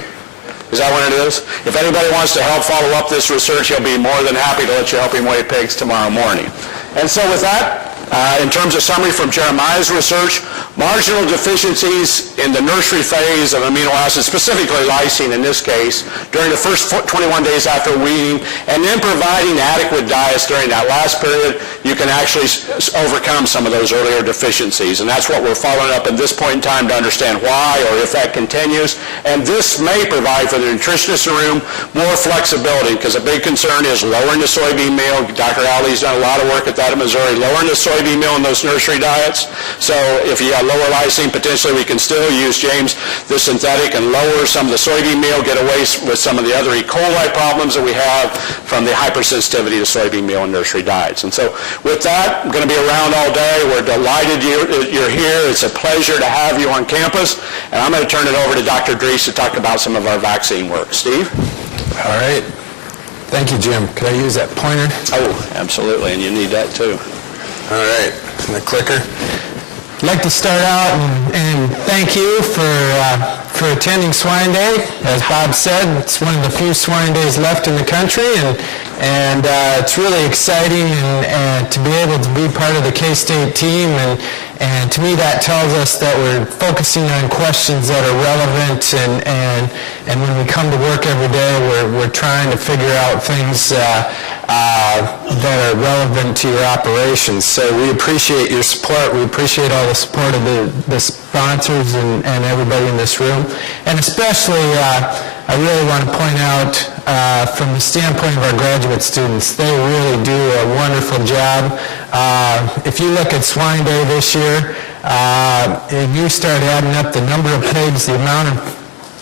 Is that when it is? If anybody wants to help follow up this research, he'll be more than happy to let you help him weigh pigs tomorrow morning. And so with that, In terms of summary from Jeremiah's research, marginal deficiencies in the nursery phase of amino acids, specifically lysine in this case, during the first 21 days after weaning, and then providing adequate diets during that last period, you can actually overcome some of those earlier deficiencies. And that's what we're following up at this point in time to understand why or if that continues. And this may provide for the nutritionists in the room more flexibility, because a big concern is lowering the soybean meal. Dr. Alley's done a lot of work at that in Missouri, lowering the soybean meal in those nursery diets. So if you have lower lysine, potentially we can still use, James, the synthetic and lower some of the soybean meal, get away with some of the other E. coli problems that we have from the hypersensitivity to soybean meal in nursery diets. And so with that, I'm going to be around all day. We're delighted you're here. It's a pleasure to have you on campus. And I'm going to turn it over to Dr. Dries to talk about some of our vaccine work. Steve? All right. Thank you, Jim. Could I use that pointer? Oh, absolutely, and you need that too. All right. And the clicker. I'd like to start out and thank you for attending Swine Day. As Bob said, it's one of the few Swine Days left in the country, and it's really exciting and to be able to be part of the K-State team, and to me that tells us that we're focusing on questions that are relevant, and when we come to work every day, we're trying to figure out things that are relevant to your operations. So we appreciate your support. We appreciate all the support of the sponsors and everybody in this room. And especially, I really want to point out from the standpoint of our graduate students, they really do a wonderful job. If you look at Swine Day this year, and you start adding up the number of pigs, the amount of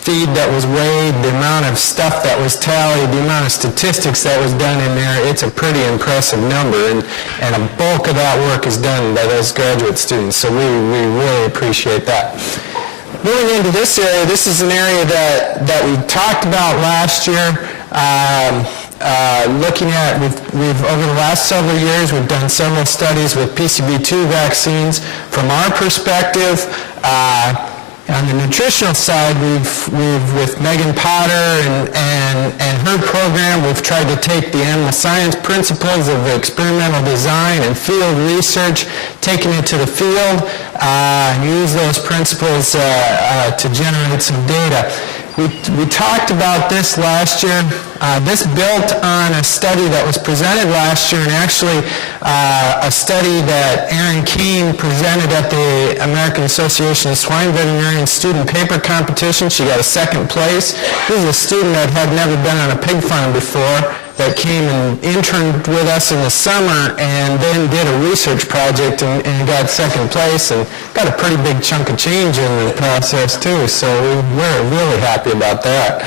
feed that was weighed, the amount of stuff that was tallied, the amount of statistics that was done in there, it's a pretty impressive number, and a bulk of that work is done by those graduate students, so we really appreciate that. Moving into this area, this is an area that we talked about last year, looking at, we've over the last several years, we've done several studies with PCV2 vaccines. From our perspective, on the nutritional side, we've with Megan Potter and her program, we've tried to take the animal science principles of experimental design and field research, taking it to the field, and use those principles to generate some data. We talked about this last year. This built on a study that was presented last year, and actually a study that Erin Keene presented at the American Association of Swine Veterinarians Student Paper Competition. She got a second place. This is a student that had never been on a pig farm before, that came and interned with us in the summer and then did a research project and got second place and got a pretty big chunk of change in the process too, so we're really happy about that.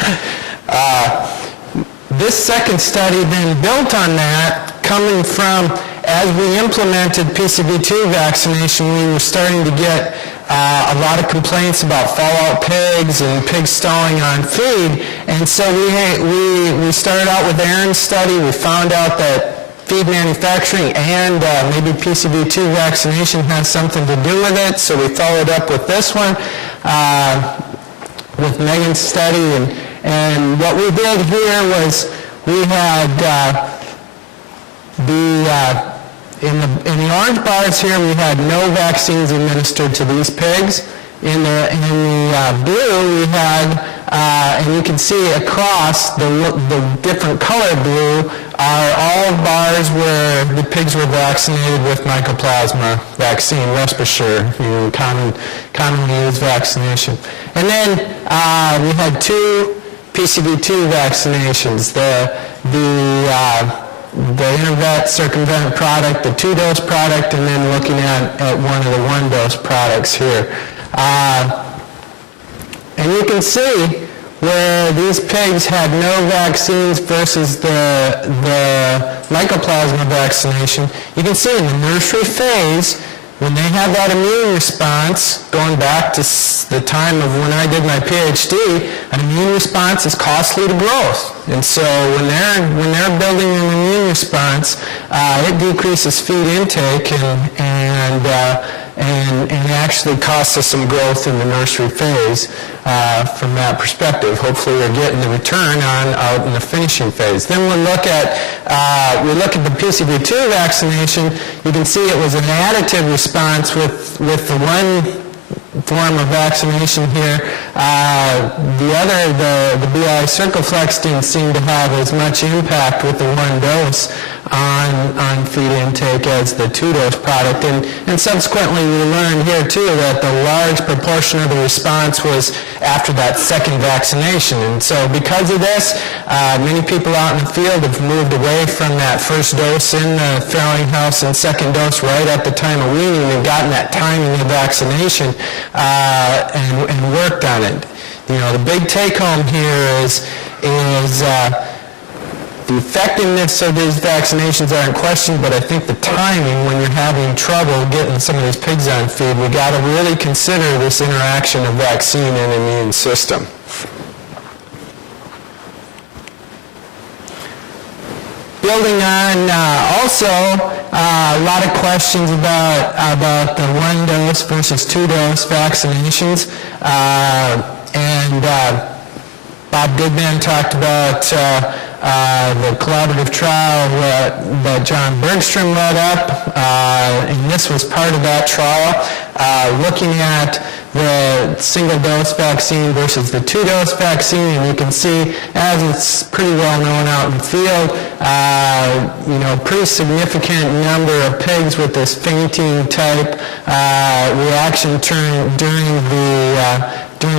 This second study then built on that, coming from, as we implemented PCV2 vaccination, we were starting to get a lot of complaints about fallout pigs and pigs stalling on feed, and so we started out with Erin's study. We found out that feed manufacturing and maybe PCV2 vaccination has something to do with it, so we followed up with this one, with Megan's study, and what we did here was we had in the orange bars here, we had no vaccines administered to these pigs. In the blue, we had, and you can see across the different color blue, are all bars where the pigs were vaccinated with Mycoplasma vaccine, Respirosure, commonly used vaccination. And then we had two PCV2 vaccinations, the Intervet circumventant product, the 2-dose product, and then looking at one of the 1-dose products here. And you can see where these pigs had no vaccines versus the Mycoplasma vaccination. You can see in the nursery phase, when they have that immune response, going back to the time of when I did my PhD, an immune response is costly to growth. And so when they're building an immune response, it decreases feed intake, and actually costs us some growth in the nursery phase from that perspective. Hopefully we're getting the return out in the finishing phase. Then we look at the PCV2 vaccination. You can see it was an additive response with the one form of vaccination here. The BI Circoflex didn't seem to have as much impact with the one dose on feed intake as the two-dose product. And subsequently we learned here too that the large proportion of the response was after that second vaccination. And so because of this, many people out in the field have moved away from that first dose in the farrowing house and second dose right at the time of weaning and gotten that timing of vaccination and worked on it. You know, the big take-home here is the effectiveness of these vaccinations are in question, but I think the timing when you're having trouble getting some of these pigs on feed, we got to really consider this interaction of vaccine and immune system. Building on also a lot of questions about the one dose versus two dose vaccinations, and Bob Goodman talked about the collaborative trial that John Bergstrom led up, and this was part of that trial, looking at the single-dose vaccine versus the two-dose vaccine, and you can see, as it's pretty well known out in the field, pretty significant number of pigs with this fainting type reaction during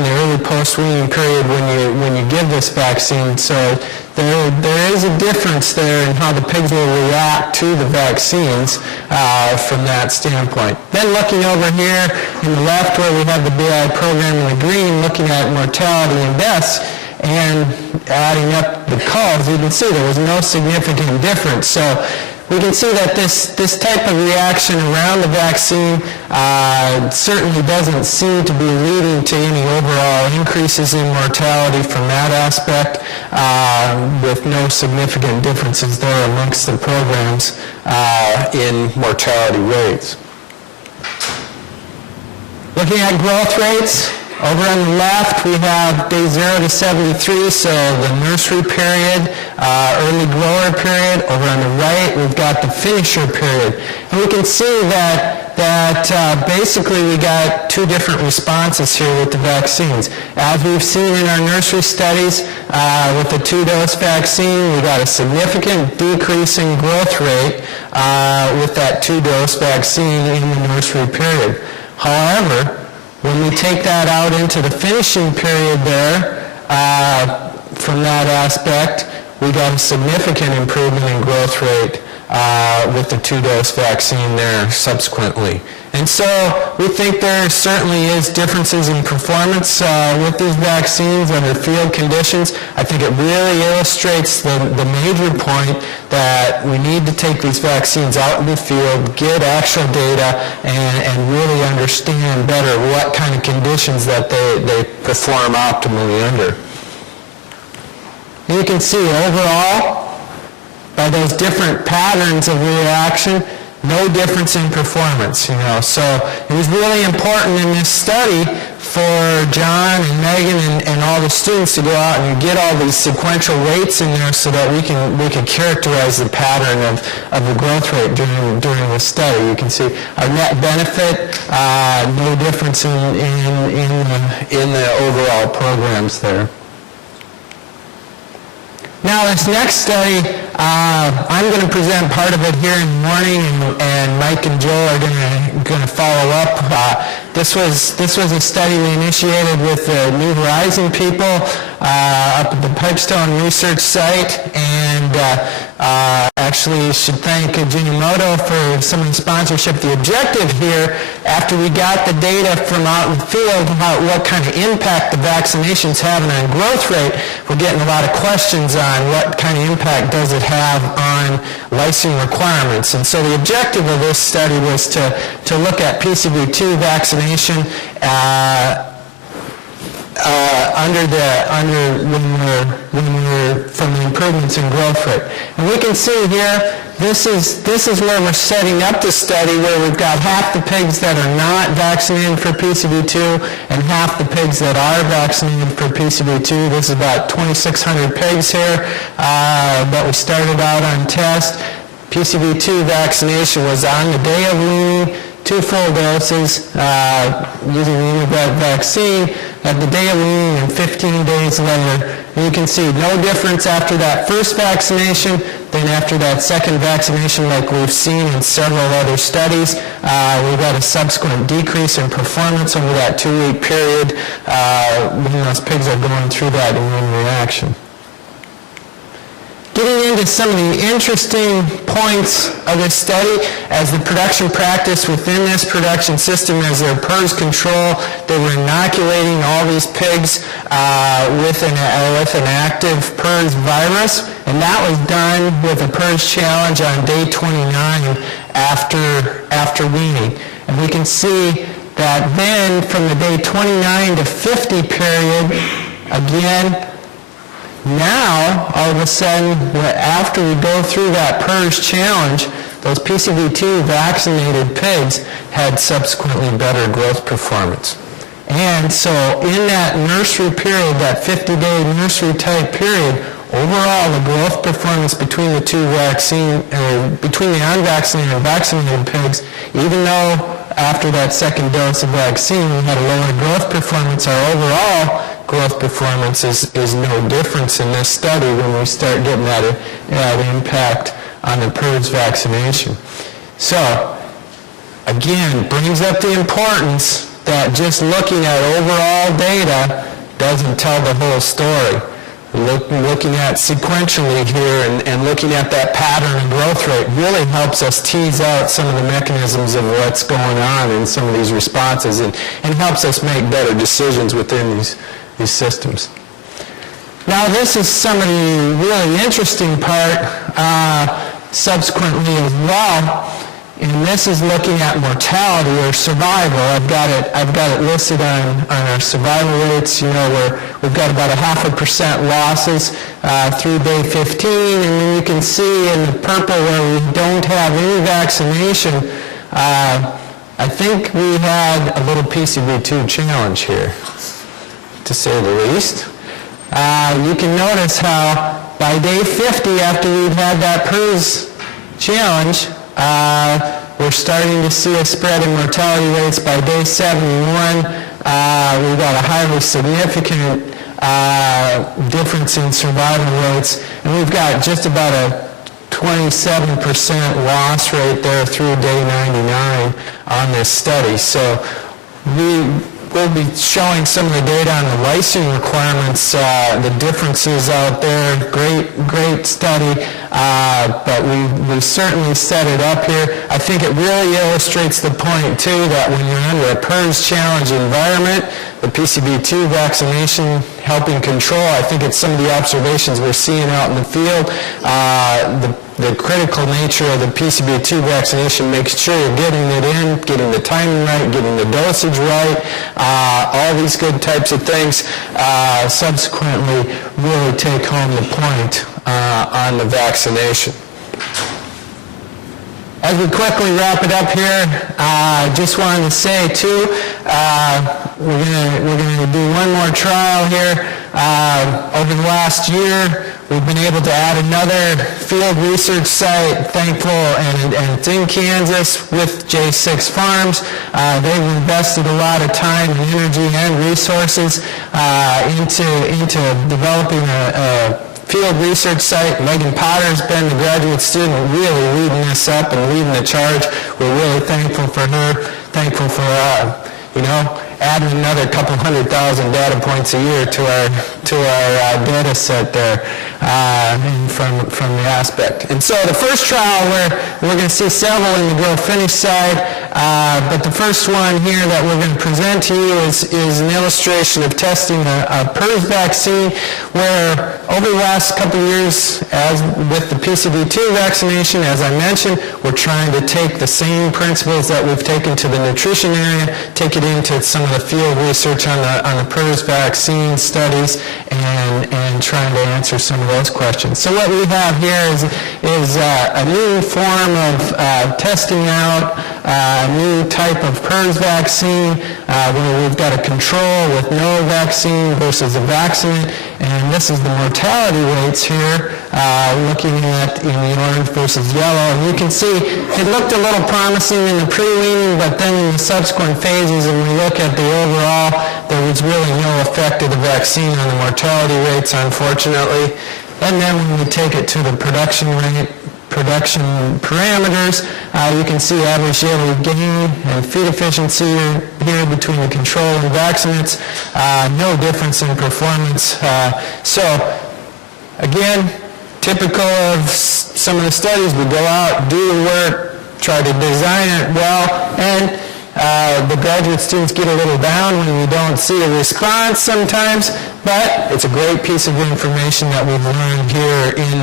the early post-weaning period when you give this vaccine. So there is a difference there in how the pigs will react to the vaccines from that standpoint. Then looking over here in the left where we have the BI program in the green, looking at mortality and deaths, and adding up the culls, you can see there was no significant difference. So we can see that this type of reaction around the vaccine certainly doesn't seem to be leading to any overall increases in mortality from that aspect, with no significant differences there amongst the programs in mortality rates. Looking at growth rates, over on the left, we have day 0 to 73, so the nursery period, early grower period. Over on the right, we've got the finisher period. And we can see that basically we got two different responses here with the vaccines. As we've seen in our nursery studies, with the two-dose vaccine, we got a significant decrease in growth rate with that two-dose vaccine in the nursery period. However, when we take that out into the finishing period there, from that aspect, we got a significant improvement in growth rate with the two-dose vaccine there subsequently. And so we think there certainly is differences in performance with these vaccines under field conditions. I think it really illustrates the major point that we need to take these vaccines out in the field, get actual data, and really understand better what kind of conditions that they perform optimally under. And you can see overall, by those different patterns of reaction, no difference in performance, So it was really important in this study for John and Megan and all the students to go out and get all these sequential rates in there so that we can characterize the pattern of the growth rate during the study. You can see our net benefit, no difference in the overall programs there. Now this next study, I'm going to present part of it here in the morning, and Mike and Joel are going to follow up. This was a study we initiated with the New Horizon people up at the Pipestone Research Site, and actually should thank Jinimoto for some of the sponsorship. The objective here, after we got the data from out in the field about what kind of impact the vaccination's having on growth rate, we're getting a lot of questions on what kind of impact does it have on lysine requirements. And so the objective of this study was to look at PCV2 vaccination from the improvements in growth rate. And we can see here, this is where we're setting up the study, where we've got half the pigs that are not vaccinated for PCV2 and half the pigs that are vaccinated for PCV2. This is about 2,600 pigs here that we started out on test. PCV2 vaccination was on the day of weaning, 2 full doses using the Untitled vaccine at the day of weaning and 15 days later. And you can see no difference after that first vaccination than after that second vaccination, like we've seen in several other studies. We've got a subsequent decrease in performance over that 2-week period when those pigs are going through that immune reaction. Getting into some of the interesting points of this study, as the production practice within this production system, as their PRRS control, they were inoculating all these pigs with an active PRRS virus, and that was done with a PRRS challenge on day 29 after weaning. And we can see that then from the day 29 to 50 period, again, now, all of a sudden, after we go through that PRRS challenge, those PCV2 vaccinated pigs had subsequently better growth performance. And so in that nursery period, that 50-day nursery type period, overall the growth performance between the two between the unvaccinated and vaccinated pigs, even though after that second dose of vaccine we had a lower growth performance, our overall growth performance is no difference in this study when we start getting that impact on the PRRS vaccination. So, again, brings up the importance that just looking at overall data doesn't tell the whole story. Looking at sequentially here and looking at that pattern and growth rate really helps us tease out some of the mechanisms of what's going on in some of these responses and helps us make better decisions within these systems. Now this is some of the really interesting part subsequently as well, and this is looking at mortality or survival. I've got it listed on our survival rates, where we've got about 0.5% losses through day 15, and then you can see in the purple where we don't have any vaccination, I think we had a little PCV2 challenge here, to say the least. You can notice how by day 50, after we've had that PRRS challenge, we're starting to see a spread in mortality rates. By day 71, we've got a highly significant difference in survival rates, and we've got just about a 27% loss rate there through day 99 on this study. So we'll be showing some of the data on the lysine requirements, the differences out there. Great study, but we certainly set it up here. I think it really illustrates the point, too, that when you're under a PRRS challenge environment, the PCV2 vaccination helping control, I think it's some of the observations we're seeing out in the field. The critical nature of the PCV2 vaccination makes sure you're getting it in, getting the timing right, getting the dosage right, all these good types of things subsequently really take home the point on the vaccination. As we quickly wrap it up here, just wanted to say too, we're going to do one more trial here. Over the last year, we've been able to add another field research site, thankful, and it's in Kansas with J6 Farms. They've invested a lot of time and energy and resources into developing a field research site. Megan Potter's been the graduate student really leading this up and leading the charge. We're really thankful for her, thankful for adding another couple 100,000 data points a year to to our data set there from the aspect. And so the first trial, we're going to see several in the grow finish side, but the first one here that we're going to present to you is an illustration of testing a PRRS vaccine, where over the last couple of years, as with the PCV2 vaccination, as I mentioned, we're trying to take the same principles that we've taken to the nutrition area, take it into some of the field research on the PRRS vaccine studies, and trying to answer some of those questions. So what we have here is a new form of testing out a new type of PRRS vaccine, where we've got a control with no vaccine versus a vaccinate, and this is the mortality rates here, looking at in the orange versus yellow. And you can see it looked a little promising in the pre-weaning, but then in the subsequent phases, and we look at the overall, there was really no effect of the vaccine on the mortality rates, unfortunately. And then when we take it to the production rate, production parameters, you can see average yearly gain and feed efficiency here between the control and vaccinates. No difference in performance. So again, typical of some of the studies, we go out, do the work, try to design it well, and the graduate students get a little down when we don't see a response sometimes, but it's a great piece of information that we've learned here in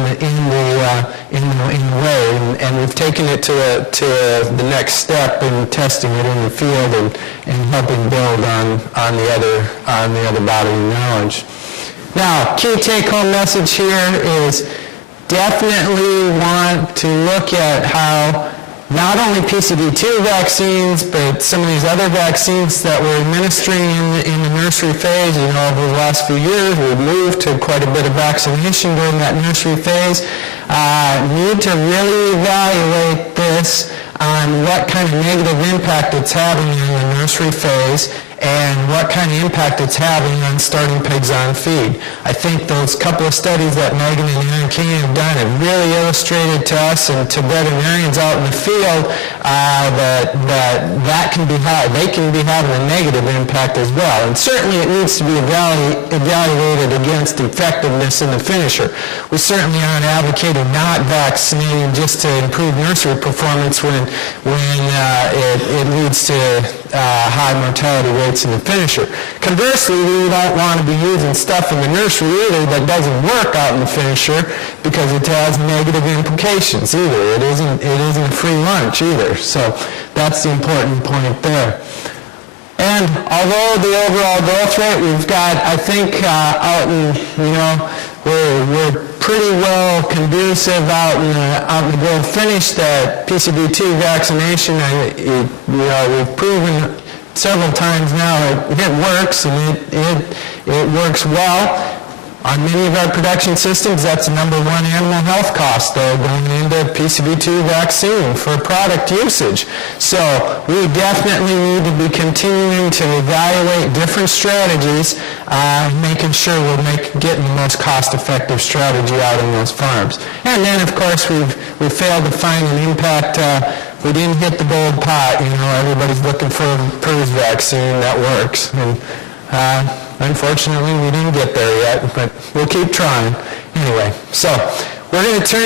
the way, and we've taken it to the next step in testing it in the field and helping build on the other body of knowledge. Now, key take-home message here is definitely want to look at how not only PCV2 vaccines, but some of these other vaccines that we're administering in the nursery phase. You know, over the last few years, we've moved to quite a bit of vaccination during that nursery phase. Need to really evaluate this on what kind of negative impact it's having in the nursery phase and what kind of impact it's having on starting pigs on feed. I think those couple of studies that Megan and Aaron King have done have really illustrated to us and to veterinarians out in the field that can be how they can be having a negative impact as well. And certainly it needs to be evaluated against effectiveness in the finisher. We certainly aren't advocating not vaccinating just to improve nursery performance when it leads to high mortality rates in the finisher. Conversely, we don't want to be using stuff in the nursery either that doesn't work out in the finisher because it has negative implications either. It isn't a free lunch either. So that's the important point there. And although the overall growth rate we've got, I think out in, we're pretty well conducive out in the grow finish that PCV2 vaccination. We've proven several times now it works, and it works well. On many of our production systems, that's the number one animal health cost, though, going into PCV2 vaccine for product usage. So we definitely need to be continuing to evaluate different strategies, making sure we're getting the most cost-effective strategy out in those farms. And then, of course, we've failed to find an impact. We didn't hit the gold pot. Everybody's looking for a PRRS vaccine that works. And unfortunately, we didn't get there yet, but we'll keep trying. Anyway, so we're going to turn